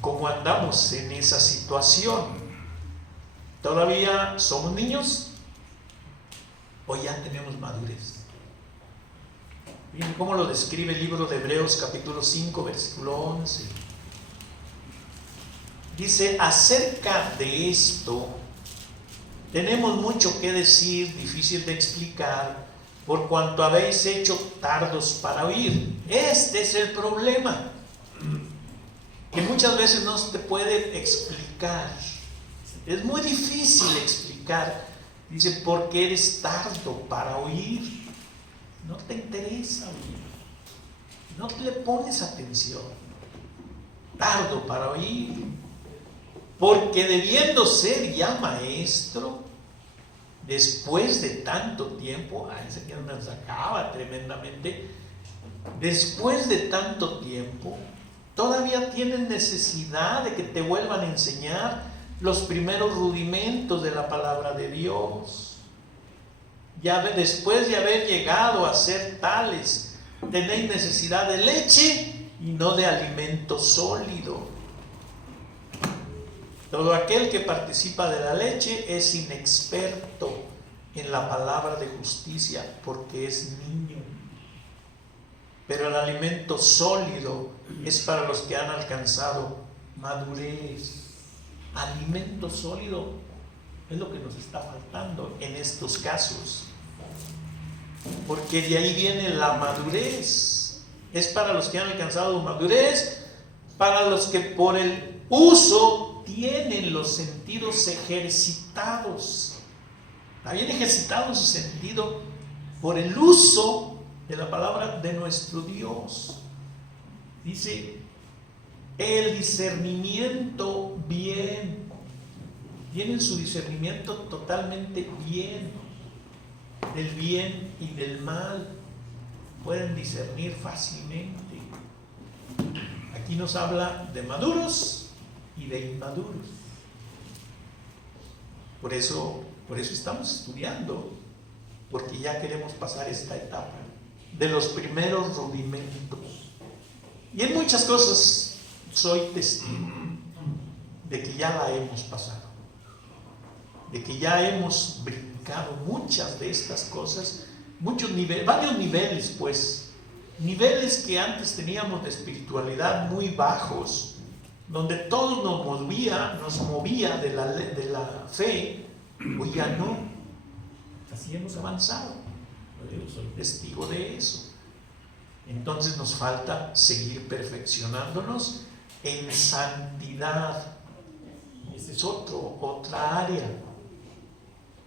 cómo andamos en esa situación. ¿Todavía somos niños o ya tenemos madurez? Miren cómo lo describe el libro de Hebreos capítulo 5 versículo 11. Dice, acerca de esto tenemos mucho que decir, difícil de explicar, por cuanto habéis hecho tardos para oír. Este es el problema, que muchas veces no se te puede explicar. Es muy difícil explicar. Dice, porque eres tardo para oír. No te interesa oír. No le pones atención. Tardo para oír. Porque debiendo ser ya maestro, después de tanto tiempo, ese que nos acaba tremendamente, después de tanto tiempo, todavía tienes necesidad de que te vuelvan a enseñar los primeros rudimentos de la palabra de Dios. Después de haber llegado a ser tales, tenéis necesidad de leche y no de alimento sólido. Todo aquel que participa de la leche es inexperto en la palabra de justicia, porque es niño. Pero el alimento sólido es para los que han alcanzado madurez. Alimento sólido es lo que nos está faltando en estos casos, porque de ahí viene la madurez. Es para los que han alcanzado madurez, para los que por el uso tienen los sentidos ejercitados. Está bien ejercitado su sentido por el uso de la palabra de nuestro Dios. Dice, el discernimiento bien. Tienen su discernimiento totalmente bien. Del bien y del mal. Pueden discernir fácilmente. Aquí nos habla de maduros y de inmaduros. Por eso estamos estudiando, porque ya queremos pasar esta etapa de los primeros rudimentos. Y en muchas cosas soy testigo de que ya la hemos pasado, de que ya hemos brincado muchas de estas cosas, varios niveles, pues, niveles que antes teníamos de espiritualidad muy bajos, donde todo nos movía de la fe, hoy ya no. Así hemos avanzado. Yo soy testigo de eso. Entonces nos falta seguir perfeccionándonos en santidad. Esa es otra área.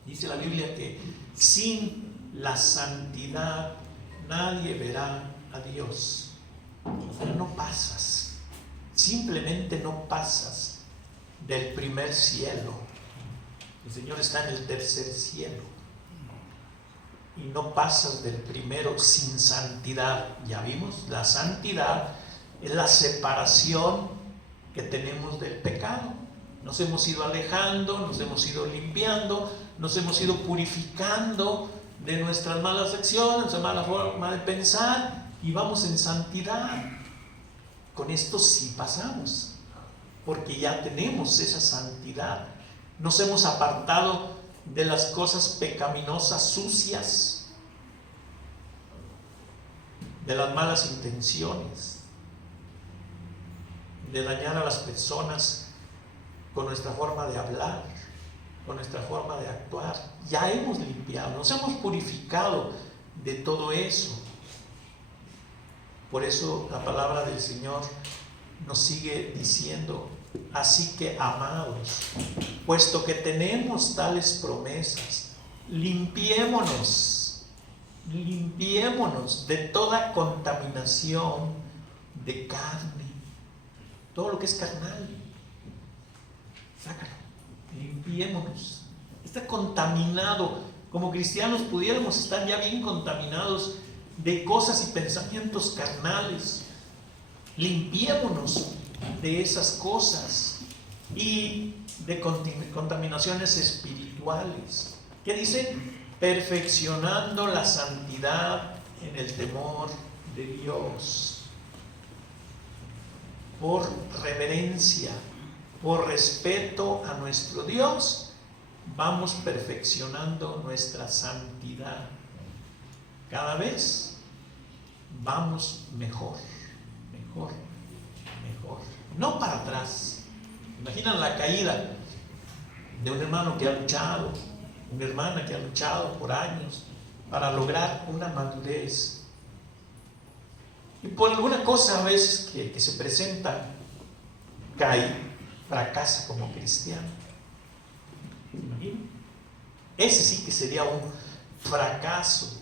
Dice la Biblia que sin la santidad nadie verá a Dios. O sea, no pasas. Simplemente no pasas del primer cielo. El Señor está en el tercer cielo. Y no pasas del primero sin santidad. Ya vimos, la santidad es la separación que tenemos del pecado. Nos hemos ido alejando, nos hemos ido limpiando, nos hemos ido purificando de nuestras malas acciones, nuestra mala forma de pensar, y vamos en santidad. Con esto sí pasamos, porque ya tenemos esa santidad. Nos hemos apartado de las cosas pecaminosas, sucias, de las malas intenciones, de dañar a las personas con nuestra forma de hablar, con nuestra forma de actuar. Ya hemos limpiado, nos hemos purificado de todo eso. Por eso la palabra del Señor nos sigue diciendo: así que, amados, puesto que tenemos tales promesas, limpiémonos de toda contaminación de carne. Todo lo que es carnal, sácalo, limpiémonos. Está contaminado. Como cristianos pudiéramos estar ya bien contaminados de cosas y pensamientos carnales. Limpiémonos de esas cosas y de contaminaciones espirituales. ¿Qué dice? Perfeccionando la santidad en el temor de Dios. Por reverencia, por respeto a nuestro Dios, vamos perfeccionando nuestra santidad. Cada vez vamos mejor. No para atrás. Imaginan la caída de un hermano que ha luchado, una hermana que ha luchado por años, para lograr una madurez. Y por alguna cosa a veces que se presenta, cae, fracasa como cristiano. Ese sí que sería un fracaso.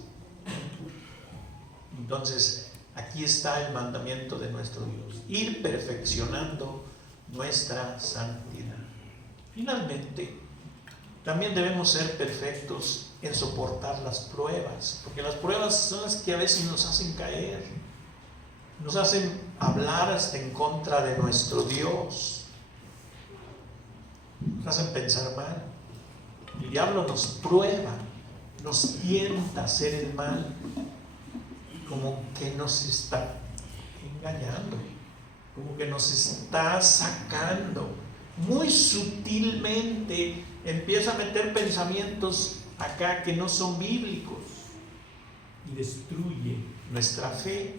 Entonces, aquí está el mandamiento de nuestro Dios: ir perfeccionando nuestra santidad. Finalmente, también debemos ser perfectos en soportar las pruebas, porque las pruebas son las que a veces nos hacen caer, nos hacen hablar hasta en contra de nuestro Dios, nos hacen pensar mal. El diablo nos prueba, nos tienta a hacer el mal, como que nos está engañando, como que nos está sacando muy sutilmente. Empieza a meter pensamientos acá que no son bíblicos y destruye nuestra fe.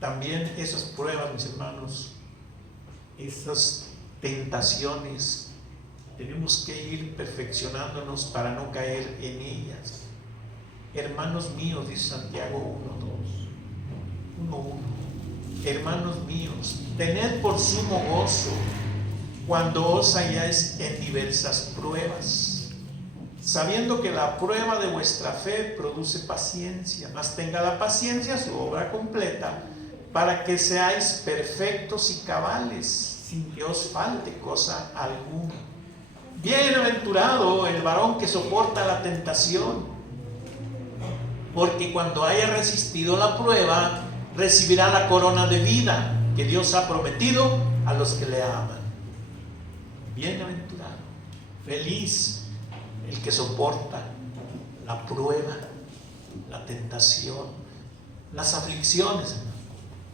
También esas pruebas, mis hermanos, esas tentaciones, tenemos que ir perfeccionándonos para no caer en ellas. Hermanos míos, dice Santiago 1:1, hermanos míos, tened por sumo gozo cuando os halláis en diversas pruebas, sabiendo que la prueba de vuestra fe produce paciencia, mas tenga la paciencia su obra completa, para que seáis perfectos y cabales, sin que os falte cosa alguna. Bienaventurado el varón que soporta la tentación, porque cuando haya resistido la prueba, recibirá la corona de vida que Dios ha prometido a los que le aman. Bienaventurado, feliz el que soporta la prueba, la tentación, las aflicciones.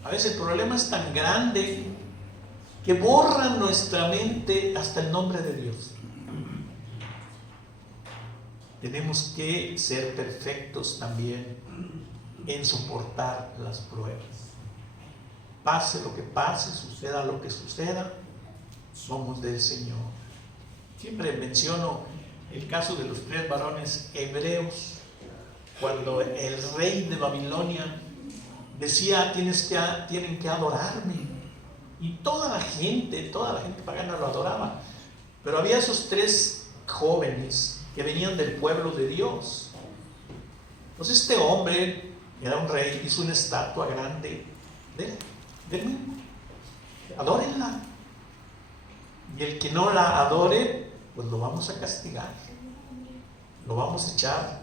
A veces el problema es tan grande que borran nuestra mente hasta el nombre de Dios. Tenemos que ser perfectos también en soportar las pruebas. Pase lo que pase, suceda lo que suceda, somos del Señor. Siempre menciono el caso de los 3 varones hebreos, cuando el rey de Babilonia decía: tienen que adorarme. Y toda la gente pagana lo adoraba. Pero había esos 3 jóvenes que venían del pueblo de Dios. Entonces este hombre, era un rey, hizo una estatua grande de mí. Adórenla. Y el que no la adore, pues lo vamos a castigar. Lo vamos a echar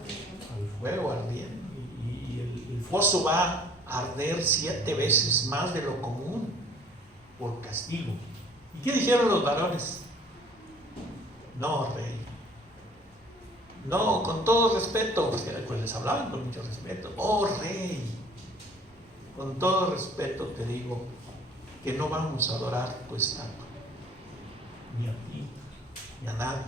al fuego ardiente. Y el foso va a arder 7 veces más de lo común por castigo. ¿Y qué dijeron los varones? No, rey. No, con todo respeto, porque pues les hablaban con mucho respeto. Oh, rey, con todo respeto te digo que no vamos a adorar tu estatua, ni a ti, ni a nadie.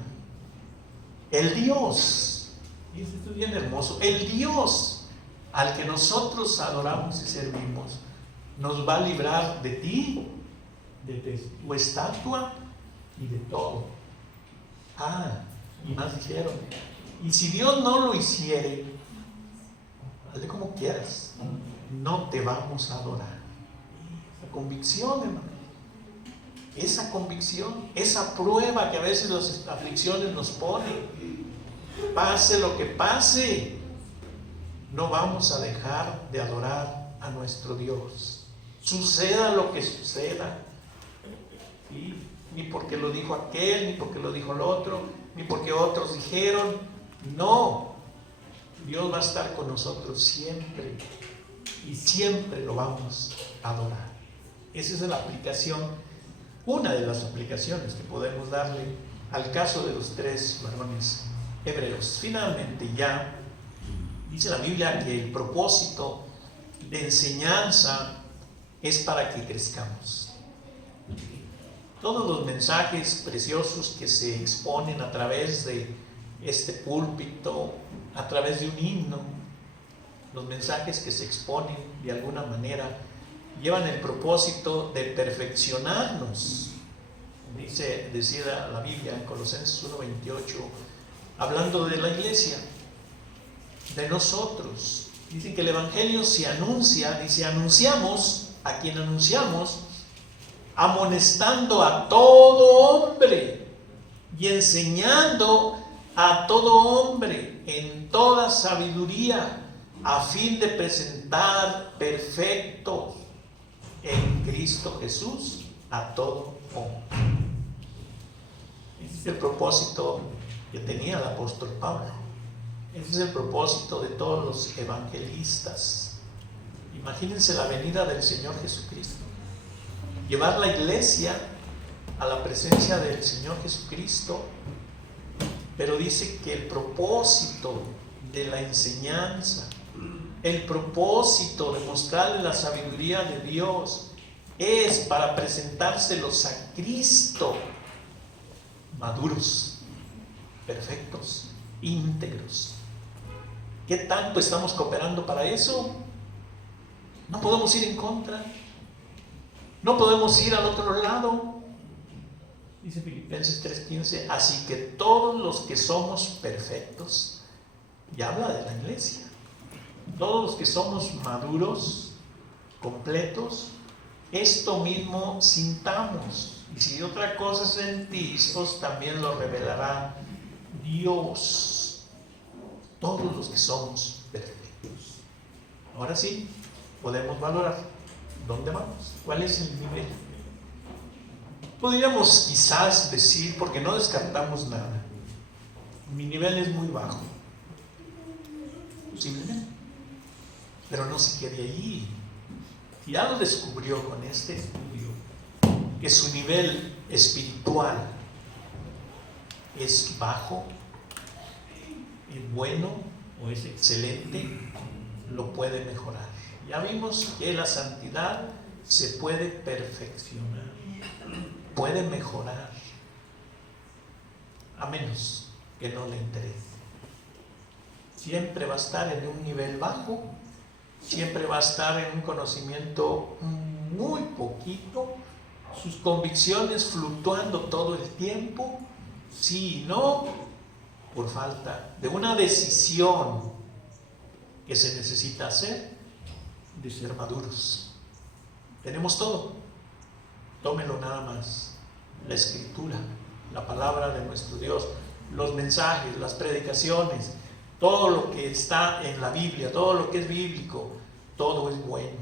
El Dios, y esto es bien hermoso, el Dios al que nosotros adoramos y servimos, nos va a librar de ti, de tu estatua y de todo. Y más dijeron: y si Dios no lo hiciere, hazle como quieras, no te vamos a adorar. Esa convicción, hermano, esa convicción, esa prueba que a veces las aflicciones nos ponen, pase lo que pase, no vamos a dejar de adorar a nuestro Dios, suceda lo que suceda. ¿Sí? Ni porque lo dijo aquel, ni porque lo dijo el otro, ni porque otros dijeron. No, Dios va a estar con nosotros siempre y siempre lo vamos a adorar. Esa es la aplicación, una de las aplicaciones que podemos darle al caso de los 3 varones hebreos. Finalmente, ya dice la Biblia que el propósito de enseñanza es para que crezcamos. Todos los mensajes preciosos que se exponen a través de este púlpito, a través de un himno, los mensajes que se exponen de alguna manera llevan el propósito de perfeccionarnos. Decía la Biblia en Colosenses 1:28, hablando de la iglesia, de nosotros. Dicen que el Evangelio se anuncia, dice, anunciamos, a quien anunciamos, amonestando a todo hombre y enseñando a todo hombre en toda sabiduría, a fin de presentar perfectos en Cristo Jesús a todo hombre. Ese es el propósito que tenía el apóstol Pablo. Ese es el propósito de todos los evangelistas. Imagínense la venida del Señor Jesucristo. Llevar la iglesia a la presencia del Señor Jesucristo. Pero dice que el propósito de la enseñanza, el propósito de mostrarle la sabiduría de Dios es para presentárselos a Cristo maduros, perfectos, íntegros. ¿Qué tanto estamos cooperando para eso? No podemos ir en contra. No podemos ir al otro lado. Dice Filipenses 3:15, así que todos los que somos perfectos, y habla de la iglesia, todos los que somos maduros, completos, esto mismo sintamos. Y si otra cosa sentís, os también lo revelará Dios. Todos los que somos perfectos. Ahora sí, podemos valorar dónde vamos, cuál es el nivel. Podríamos quizás decir, porque no descartamos nada, mi nivel es muy bajo, posiblemente, pero no se quede allí. Ya lo descubrió con este estudio, que su nivel espiritual es bajo, es bueno o es excelente, lo puede mejorar. Ya vimos que la santidad se puede perfeccionar, puede mejorar, a menos que no le interese. Siempre va a estar en un nivel bajo, siempre va a estar en un conocimiento muy poquito, sus convicciones fluctuando todo el tiempo, sí y no, por falta de una decisión que se necesita hacer, de ser maduros. Tenemos todo, tómelo nada más, la escritura, la palabra de nuestro Dios, los mensajes, las predicaciones, todo lo que está en la Biblia, todo lo que es bíblico, todo es bueno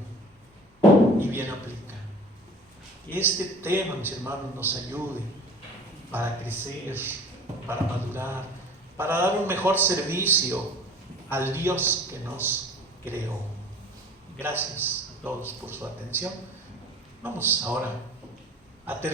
y bien aplica. Que este tema, mis hermanos, nos ayude para crecer, para madurar, para dar un mejor servicio al Dios que nos creó. Gracias a todos por su atención. Vamos ahora a terminar.